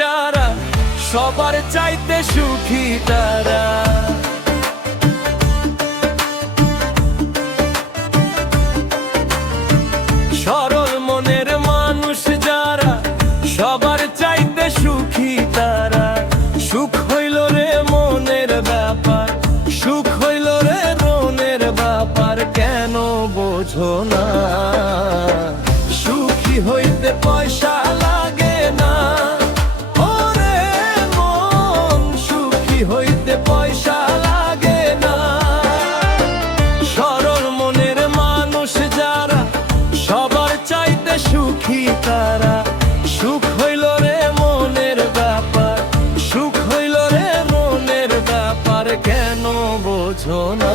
যারা সবার চাইতে সুখী তারা। সরল মনের মানুষ যারা সবার চাইতে সুখী তারা। সুখ হইল রে মনের ব্যাপার, সুখ হইল রে মনের ব্যাপার, কেন বোঝো না? সুখী হইতে পয়সা লাগে না, ওরে মন সুখী হইতে পয়সা লাগে না। সরল মনের মানুষ যারা সবার চাইতে সুখী তারা। সুখ হইল রে মনের ব্যাপার, সুখ হইল রে মনের ব্যাপার, কেন বোঝো না?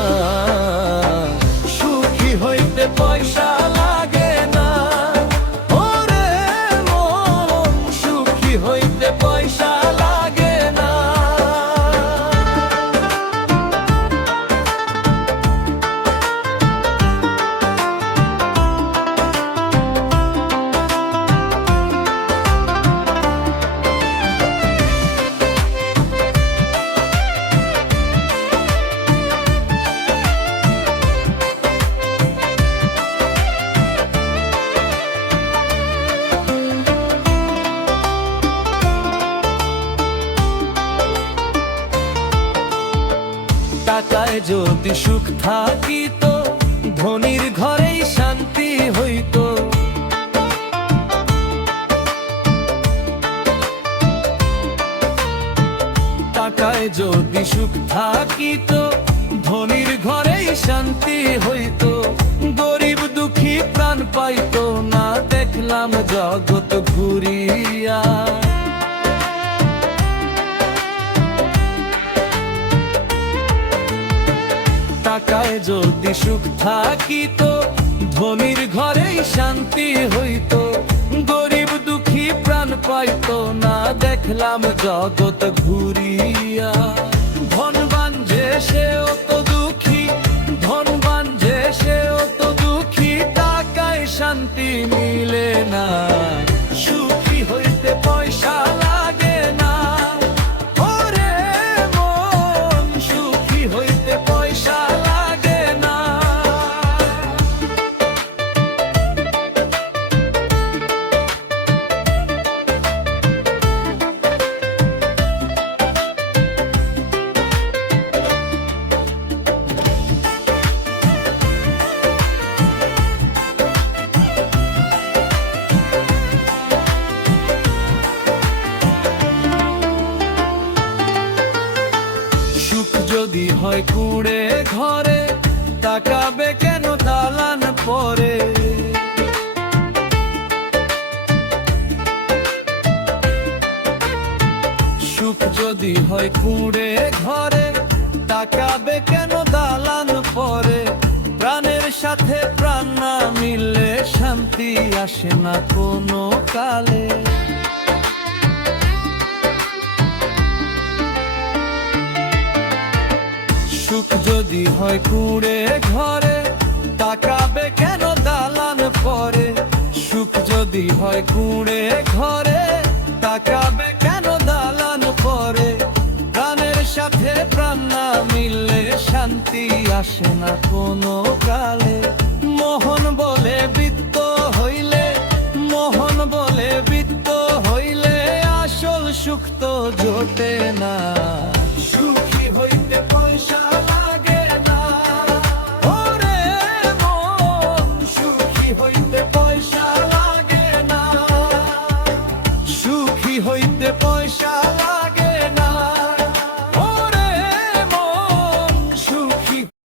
সুখী হইতে পয়সা লাগে না, ওরে মন সুখী হইতে পয়সা লাগে না। টাকায় যদি সুখ থাকিত, ধনীর ঘরেই শান্তি হইত। টাকায় যদি সুখ থাকিত, ধনীর ঘরেই শান্তি হইত। গরিব দুঃখী প্রাণ পাইত না, দেখলাম জগৎ ঘুরিয়া। টাকায় যদি সুখ থাকিত, ধনীর ঘরেই শান্তি হইত। গরিব দুঃখী প্রাণ পাইত না, দেখলাম জগৎ ঘুরিয়া। ধনবান যে সেও তো দুঃখী, ধনবান যে সেও তো দুঃখী, টাকায় শান্তি মিলে না। সুখী হইতে পয়সা লাগে না, ওরে মন সুখী হইতে পয়সা লাগে না। সুখ যদি হয় কুড়ে ঘরে, তাকাবে কেন দালান পরে? সুখ যদি হয় কুড়ে ঘরে, তাকাবে কেন দালান পরে? প্রাণের সাথে প্রাণ না মিললে শান্তি আসে না কোনো কালে। সুখ যদি হয় কুড়ে ঘরে, তাকাবে কেন দালান পরে? সুখ যদি হয় কুড়ে ঘরে, তাকাবে কেন দালান পরে? প্রাণের সাথে প্রাণ না মিললে শান্তি আসে না কোনো কালে। মোহন বলে বৃত্ত হইলে, মোহন বলে বৃত্ত হইলে, আসল সুখ তো জোটে না। সুখী হইতে পয়সা